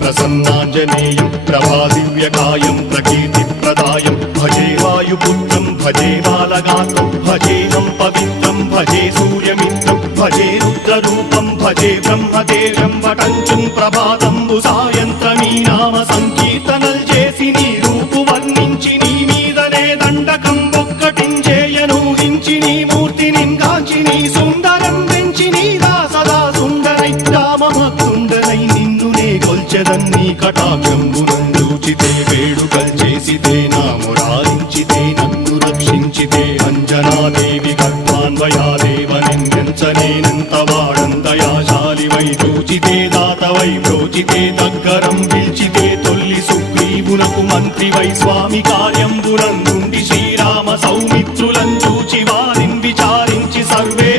ప్రసన్నాంజనేయం ప్రభాదివ్యకాయం ప్రకీర్తిప్రదాయం భజే వాయుపుత్రం భజే బాలగాత్రం భజేహం పవిత్రం భజే సూర్యమిత్రం భజే రుద్రరూపం భజే బ్రహ్మదేవం వటంచుం ప్రభాతంబు సాయంత్రమీ నామ సంకీర్తనల్ చేసి నీ రూపు వర్ణించి నీ మీదనే దండకం ఒక్కటించేయనూహించి నీ మూర్తిని కాంచి నీ సుందరం పెంచి నీదా సదా సుందరై రామభక్తుండనై నిన్నునే కొల్చెదన్నీ కటాక్షంబునందూచితే వేడుకల్ చేసితే నా మురారించితే నన్ను రక్షించితే అంజనాదేవి గర్భాన్వయాదేవనెంచనేనంత వాడంతయాశాలివై చూచితే దాతవై బ్రోచితే దగ్గరం పిల్చితే తొల్లి సుగ్రీవునకు మంత్రివై స్వామి కార్యంబునందుండి శ్రీరామ సౌమిత్రులం చూచి వారిని విచారించి సర్వే